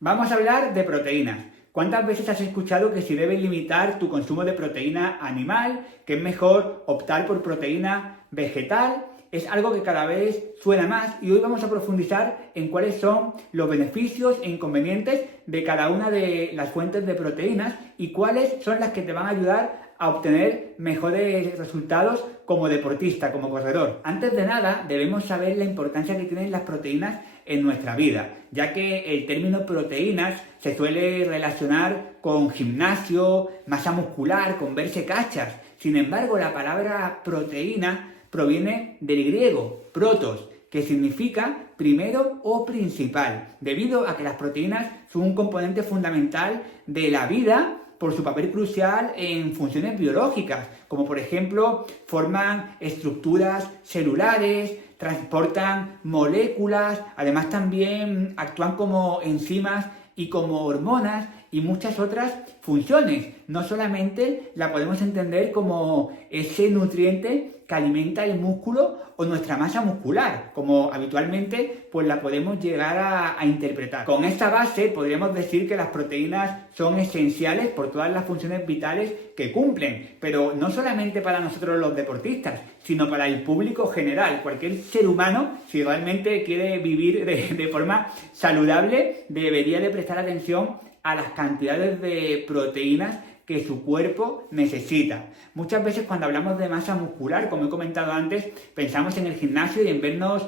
Vamos a hablar de proteínas. ¿Cuántas veces has escuchado que si debes limitar tu consumo de proteína animal, que es mejor optar por proteína vegetal? Es algo que cada vez suena más y hoy vamos a profundizar en cuáles son los beneficios e inconvenientes de cada una de las fuentes de proteínas y cuáles son las que te van a ayudar a obtener mejores resultados como deportista, como corredor. Antes de nada, debemos saber la importancia que tienen las proteínas en nuestra vida, ya que el término proteínas se suele relacionar con gimnasio, masa muscular, con verse cachas. Sin embargo, la palabra proteína proviene del griego protos, que significa primero o principal, debido a que las proteínas son un componente fundamental de la vida por su papel crucial en funciones biológicas, como por ejemplo forman estructuras celulares, transportan moléculas, además también actúan como enzimas y como hormonas y muchas otras funciones. No solamente la podemos entender como ese nutriente que alimenta el músculo o nuestra masa muscular, como habitualmente pues la podemos llegar a interpretar. Con esta base podríamos decir que las proteínas son esenciales por todas las funciones vitales que cumplen, pero no solamente para nosotros los deportistas, sino para el público general. Cualquier ser humano, si realmente quiere vivir de forma saludable, debería de prestar atención a las cantidades de proteínas que su cuerpo necesita. Muchas veces cuando hablamos de masa muscular, como he comentado antes, pensamos en el gimnasio y en vernos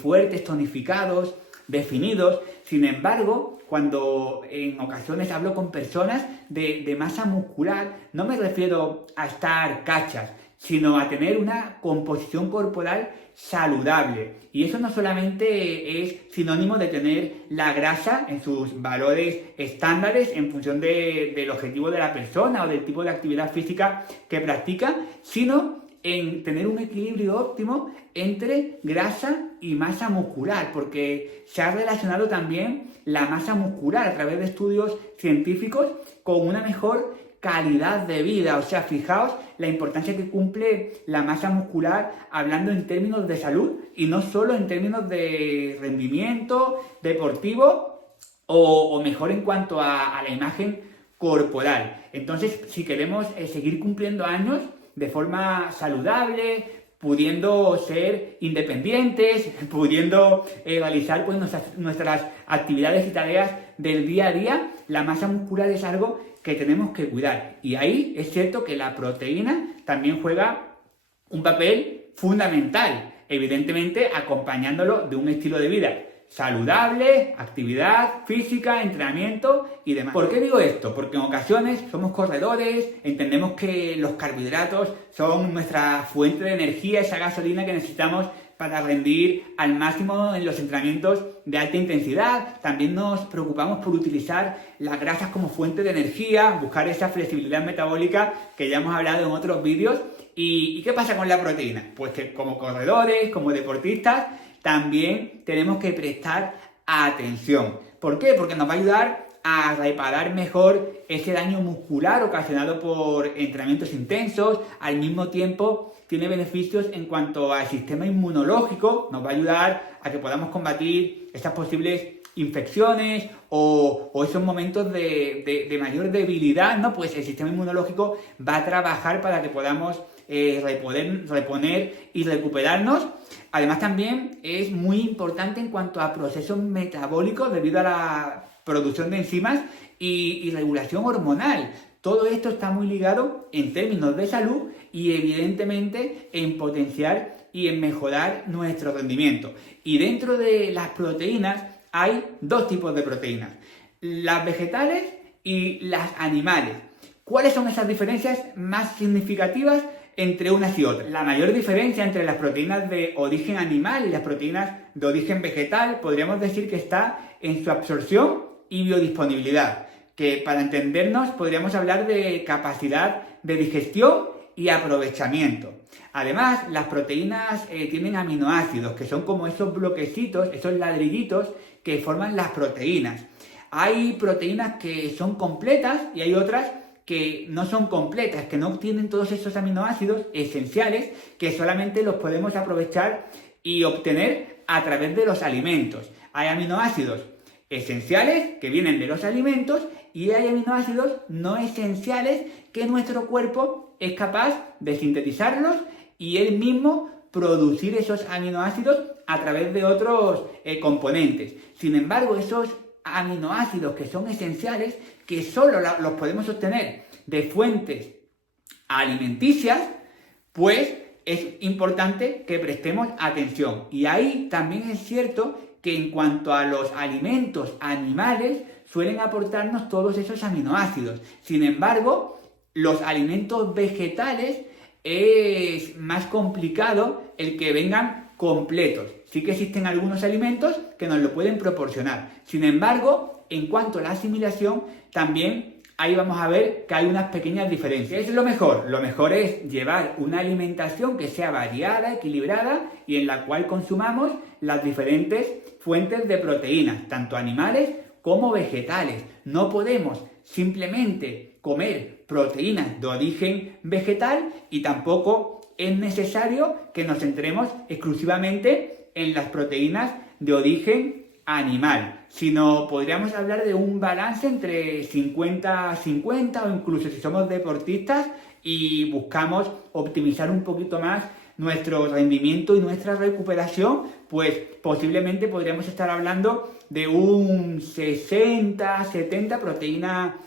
fuertes, tonificados, definidos. Sin embargo, cuando en ocasiones hablo con personas de masa muscular, no me refiero a estar cachas, sino a tener una composición corporal saludable. Y eso no solamente es sinónimo de tener la grasa en sus valores estándares en función del objetivo de la persona o del tipo de actividad física que practica, sino en tener un equilibrio óptimo entre grasa y masa muscular, porque se ha relacionado también la masa muscular a través de estudios científicos con una mejor calidad de vida. O sea, fijaos la importancia que cumple la masa muscular hablando en términos de salud y no solo en términos de rendimiento deportivo o mejor en cuanto a la imagen corporal. Entonces, si queremos seguir cumpliendo años de forma saludable, pudiendo ser independientes, pudiendo realizar pues, nuestras actividades y tareas del día a día, la masa muscular es algo que tenemos que cuidar. Y ahí es cierto que la proteína también juega un papel fundamental, evidentemente acompañándolo de un estilo de vida saludable, actividad física, entrenamiento y demás. ¿Por qué digo esto? Porque en ocasiones somos corredores, entendemos que los carbohidratos son nuestra fuente de energía, esa gasolina que necesitamos para rendir al máximo en los entrenamientos de alta intensidad. También nos preocupamos por utilizar las grasas como fuente de energía, buscar esa flexibilidad metabólica que ya hemos hablado en otros vídeos. ¿Y qué pasa con la proteína? Pues que como corredores, como deportistas, también tenemos que prestar atención. ¿Por qué? Porque nos va a ayudar a reparar mejor ese daño muscular ocasionado por entrenamientos intensos. Al mismo tiempo tiene beneficios en cuanto al sistema inmunológico, nos va a ayudar a que podamos combatir estas posibles infecciones o esos momentos de mayor debilidad, ¿no? Pues el sistema inmunológico va a trabajar para que podamos reponer y recuperarnos. Además también es muy importante en cuanto a procesos metabólicos debido a la producción de enzimas y regulación hormonal. Todo esto está muy ligado en términos de salud y evidentemente en potenciar y en mejorar nuestro rendimiento. Y dentro de las proteínas hay dos tipos de proteínas, las vegetales y las animales. ¿Cuáles son esas diferencias más significativas entre unas y otras? La mayor diferencia entre las proteínas de origen animal y las proteínas de origen vegetal podríamos decir que está en su absorción y biodisponibilidad, que para entendernos podríamos hablar de capacidad de digestión y aprovechamiento. Además, las proteínas tienen aminoácidos, que son como esos bloquecitos, esos ladrillitos que forman las proteínas. Hay proteínas que son completas y hay otras que no son completas, que no tienen todos esos aminoácidos esenciales que solamente los podemos aprovechar y obtener a través de los alimentos. Hay aminoácidos esenciales que vienen de los alimentos y hay aminoácidos no esenciales que nuestro cuerpo es capaz de sintetizarlos y él mismo producir esos aminoácidos a través de otros componentes. Sin embargo, esos aminoácidos que son esenciales, que solo los podemos obtener de fuentes alimenticias, pues es importante que prestemos atención. Y ahí también es cierto que en cuanto a los alimentos animales, suelen aportarnos todos esos aminoácidos. Sin embargo, los alimentos vegetales es más complicado el que vengan completos. Sí que existen algunos alimentos que nos lo pueden proporcionar. Sin embargo, en cuanto a la asimilación, también ahí vamos a ver que hay unas pequeñas diferencias. Es lo mejor. Lo mejor es llevar una alimentación que sea variada, equilibrada y en la cual consumamos las diferentes fuentes de proteínas, tanto animales como vegetales. No podemos simplemente comer proteínas de origen vegetal y tampoco es necesario que nos centremos exclusivamente en las proteínas de origen animal, sino podríamos hablar de un balance entre 50-50 o incluso si somos deportistas y buscamos optimizar un poquito más nuestro rendimiento y nuestra recuperación, pues posiblemente podríamos estar hablando de un 60-70 proteína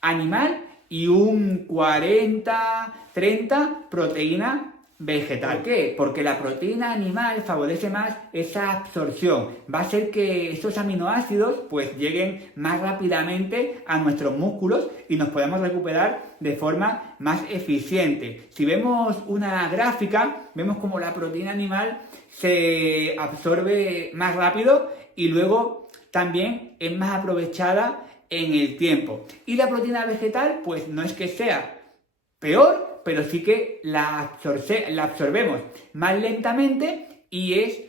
animal y un 40-30 proteína vegetal. ¿Por qué? Porque la proteína animal favorece más esa absorción. Va a hacer que esos aminoácidos pues lleguen más rápidamente a nuestros músculos y nos podamos recuperar de forma más eficiente. Si vemos una gráfica, vemos como la proteína animal se absorbe más rápido y luego también es más aprovechada en el tiempo. Y la proteína vegetal pues no es que sea peor, pero sí que la absorbemos más lentamente y es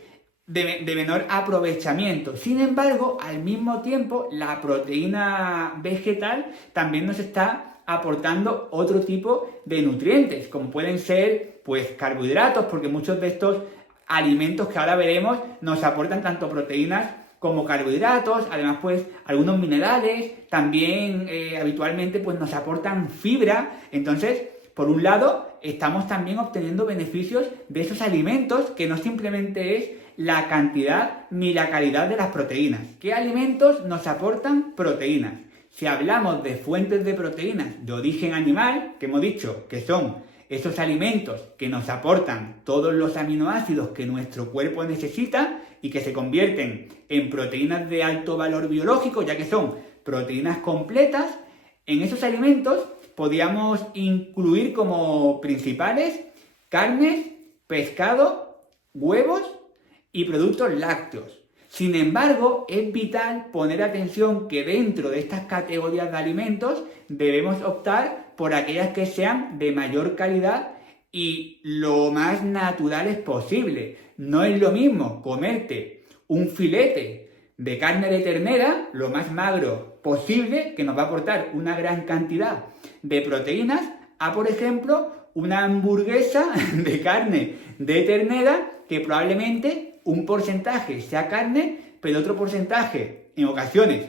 de menor aprovechamiento. Sin embargo, al mismo tiempo, la proteína vegetal también nos está aportando otro tipo de nutrientes, como pueden ser pues carbohidratos, porque muchos de estos alimentos que ahora veremos nos aportan tanto proteínas como carbohidratos, además pues algunos minerales, también habitualmente pues nos aportan fibra. Entonces, por un lado, estamos también obteniendo beneficios de esos alimentos que no simplemente es la cantidad ni la calidad de las proteínas. ¿Qué alimentos nos aportan proteínas? Si hablamos de fuentes de proteínas de origen animal, que hemos dicho que son esos alimentos que nos aportan todos los aminoácidos que nuestro cuerpo necesita y que se convierten en proteínas de alto valor biológico, ya que son proteínas completas, en esos alimentos podríamos incluir como principales carnes, pescado, huevos y productos lácteos. Sin embargo, es vital poner atención que dentro de estas categorías de alimentos debemos optar por aquellas que sean de mayor calidad y lo más naturales posible. No es lo mismo comerte un filete de carne de ternera, lo más magro posible, que nos va a aportar una gran cantidad de proteínas, a, por ejemplo, una hamburguesa de carne de ternera que probablemente un porcentaje sea carne, pero otro porcentaje, en ocasiones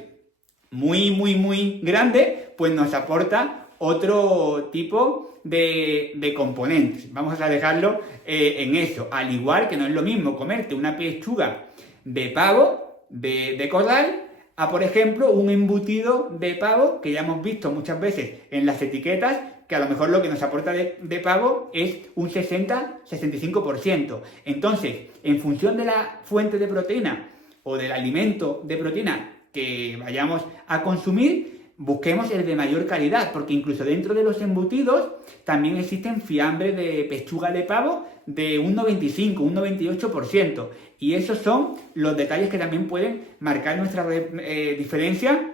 muy grande, pues nos aporta otro tipo de componentes. Vamos a dejarlo en eso. Al igual que no es lo mismo comerte una pechuga de pavo de corral a, por ejemplo, un embutido de pavo que ya hemos visto muchas veces en las etiquetas, que a lo mejor lo que nos aporta de pavo es un 60-65%. Entonces, en función de la fuente de proteína o del alimento de proteína que vayamos a consumir, busquemos el de mayor calidad, porque incluso dentro de los embutidos también existen fiambres de pechuga de pavo de un 95, un 98%. Y esos son los detalles que también pueden marcar nuestra diferencia,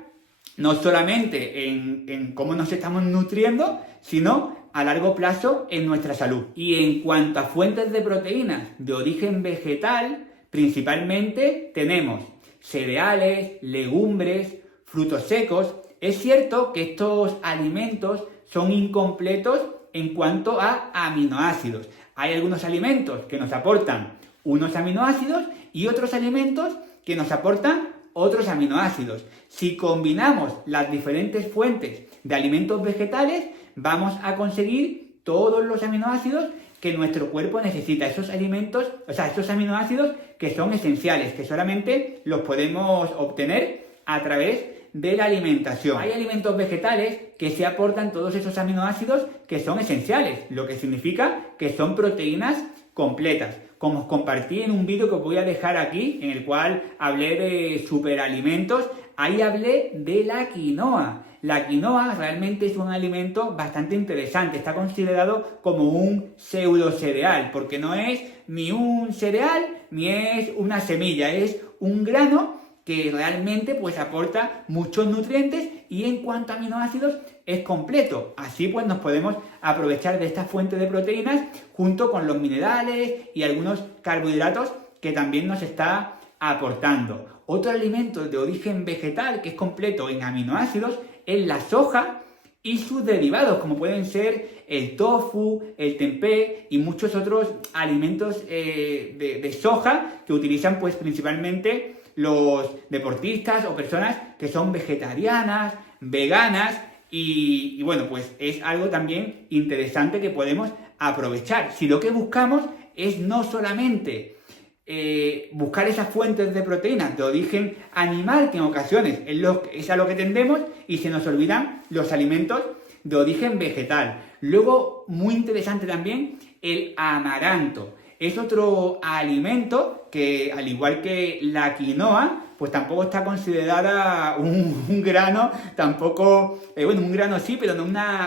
no solamente en cómo nos estamos nutriendo, sino a largo plazo en nuestra salud. Y en cuanto a fuentes de proteínas de origen vegetal, principalmente tenemos cereales, legumbres, frutos secos. Es cierto que estos alimentos son incompletos en cuanto a aminoácidos. Hay algunos alimentos que nos aportan unos aminoácidos y otros alimentos que nos aportan otros aminoácidos. Si combinamos las diferentes fuentes de alimentos vegetales, vamos a conseguir todos los aminoácidos que nuestro cuerpo necesita, esos alimentos, estos aminoácidos que son esenciales, que solamente los podemos obtener a través de la alimentación. Hay alimentos vegetales que se aportan todos esos aminoácidos que son esenciales, lo que significa que son proteínas completas. Como os compartí en un vídeo que os voy a dejar aquí, en el cual hablé de superalimentos, ahí hablé de la quinoa. La quinoa realmente es un alimento bastante interesante, está considerado como un pseudo cereal, porque no es ni un cereal ni es una semilla, es un grano que realmente pues aporta muchos nutrientes y en cuanto a aminoácidos es completo. Así pues nos podemos aprovechar de esta fuente de proteínas junto con los minerales y algunos carbohidratos que también nos está aportando. Otro alimento de origen vegetal que es completo en aminoácidos es la soja y sus derivados, como pueden ser el tofu, el tempeh y muchos otros alimentos de soja que utilizan pues principalmente los deportistas o personas que son vegetarianas, veganas y bueno, pues es algo también interesante que podemos aprovechar. Si lo que buscamos es no solamente buscar esas fuentes de proteínas de origen animal, que en ocasiones es a lo que tendemos, y se nos olvidan los alimentos de origen vegetal. Luego, muy interesante también, el amaranto. Es otro alimento que, al igual que la quinoa, pues tampoco está considerada un grano, tampoco, bueno, un grano sí, pero no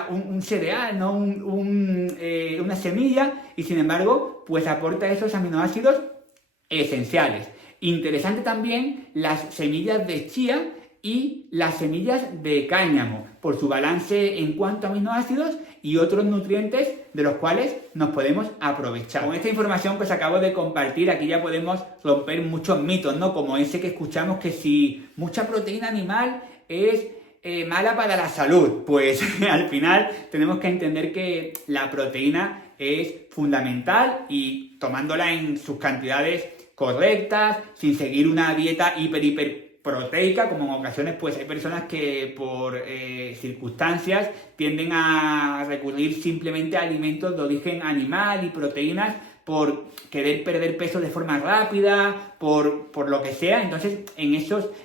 un cereal, no una semilla, y sin embargo, pues aporta esos aminoácidos esenciales. Interesante también las semillas de chía y las semillas de cáñamo, por su balance en cuanto a aminoácidos y otros nutrientes de los cuales nos podemos aprovechar. Con esta información que os acabo de compartir, aquí ya podemos romper muchos mitos, ¿no? Como ese que escuchamos que si mucha proteína animal es mala para la salud. Pues al final tenemos que entender que la proteína es fundamental y tomándola en sus cantidades correctas, sin seguir una dieta hiperproteica, como en ocasiones pues hay personas que por circunstancias tienden a recurrir simplemente a alimentos de origen animal y proteínas por querer perder peso de forma rápida, por lo que sea. Entonces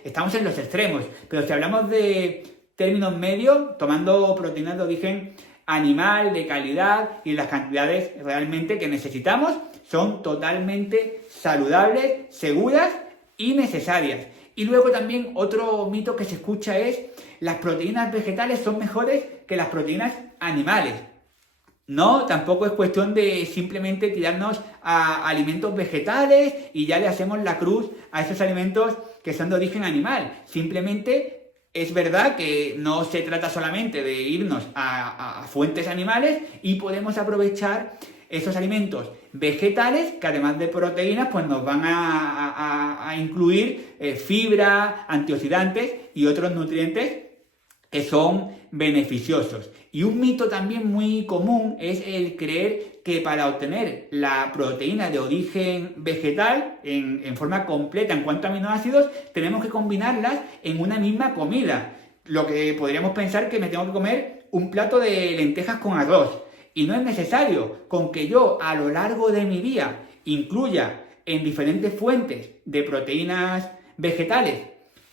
estamos en los extremos, pero si hablamos de términos medios, tomando proteínas de origen animal, de calidad y las cantidades realmente que necesitamos, son totalmente saludables, seguras y necesarias. Y luego también otro mito que se escucha es las proteínas vegetales son mejores que las proteínas animales. No, tampoco es cuestión de simplemente tirarnos a alimentos vegetales y ya le hacemos la cruz a esos alimentos que son de origen animal. Simplemente es verdad que no se trata solamente de irnos a fuentes animales y podemos aprovechar esos alimentos vegetales que además de proteínas pues nos van a incluir fibra, antioxidantes y otros nutrientes que son beneficiosos. Y un mito también muy común es el creer que para obtener la proteína de origen vegetal en forma completa en cuanto a aminoácidos tenemos que combinarlas en una misma comida. Lo que podríamos pensar que me tengo que comer un plato de lentejas con arroz. Y no es necesario. Con que yo a lo largo de mi día incluya en diferentes fuentes de proteínas vegetales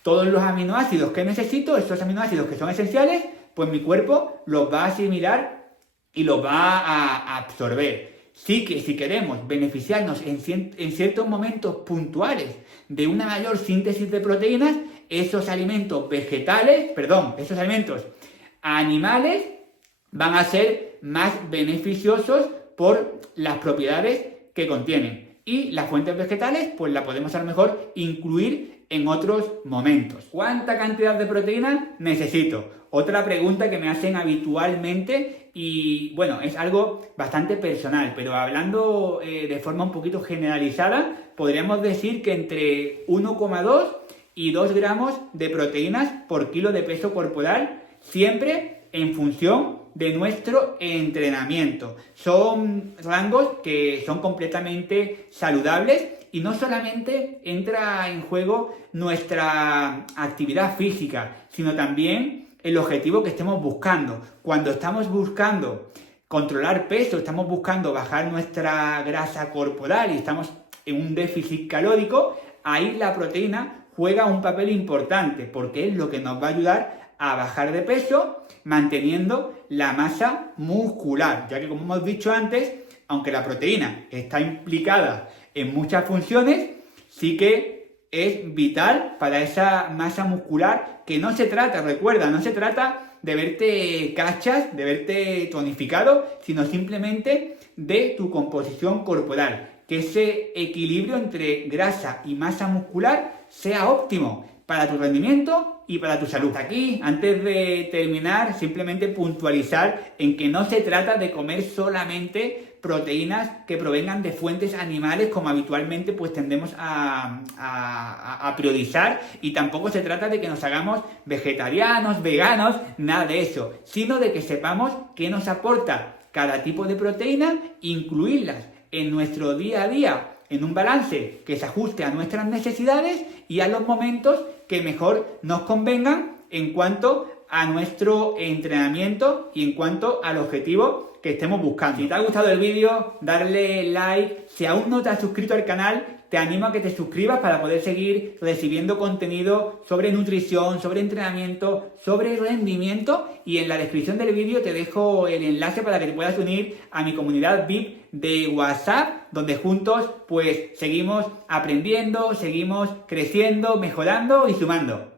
todos los aminoácidos que necesito, estos aminoácidos que son esenciales, pues mi cuerpo los va a asimilar y los va a absorber. Sí que si queremos beneficiarnos en ciertos momentos puntuales de una mayor síntesis de proteínas, esos alimentos animales van a ser más beneficiosos por las propiedades que contienen. Y las fuentes vegetales, pues la podemos a lo mejor incluir en otros momentos. ¿Cuánta cantidad de proteína necesito? Otra pregunta que me hacen habitualmente y bueno, es algo bastante personal, pero hablando de forma un poquito generalizada, podríamos decir que entre 1,2 y 2 gramos de proteínas por kilo de peso corporal, siempre en función de nuestro entrenamiento. Son rangos que son completamente saludables Y no solamente entra en juego nuestra actividad física, sino también el objetivo que estemos buscando. Cuando estamos buscando controlar peso, estamos buscando bajar nuestra grasa corporal y estamos en un déficit calórico, ahí la proteína juega un papel importante porque es lo que nos va a ayudar a bajar de peso manteniendo la masa muscular, ya que como hemos dicho antes, aunque la proteína está implicada en muchas funciones, sí que es vital para esa masa muscular que no se trata, recuerda, no se trata de verte cachas, de verte tonificado, sino simplemente de tu composición corporal, que ese equilibrio entre grasa y masa muscular sea óptimo para tu rendimiento y para tu salud. Aquí, antes de terminar, simplemente puntualizar en que no se trata de comer solamente proteínas que provengan de fuentes animales como habitualmente pues tendemos a priorizar, y tampoco se trata de que nos hagamos vegetarianos, veganos, nada de eso, sino de que sepamos qué nos aporta cada tipo de proteína, incluirlas en nuestro día a día en un balance que se ajuste a nuestras necesidades y a los momentos que mejor nos convengan en cuanto a nuestro entrenamiento y en cuanto al objetivo que estemos buscando. Si te ha gustado el vídeo, darle like. Si aún no te has suscrito al canal, te animo a que te suscribas para poder seguir recibiendo contenido sobre nutrición, sobre entrenamiento, sobre rendimiento, y en la descripción del vídeo te dejo el enlace para que te puedas unir a mi comunidad VIP de WhatsApp, donde juntos pues seguimos aprendiendo, seguimos creciendo, mejorando y sumando.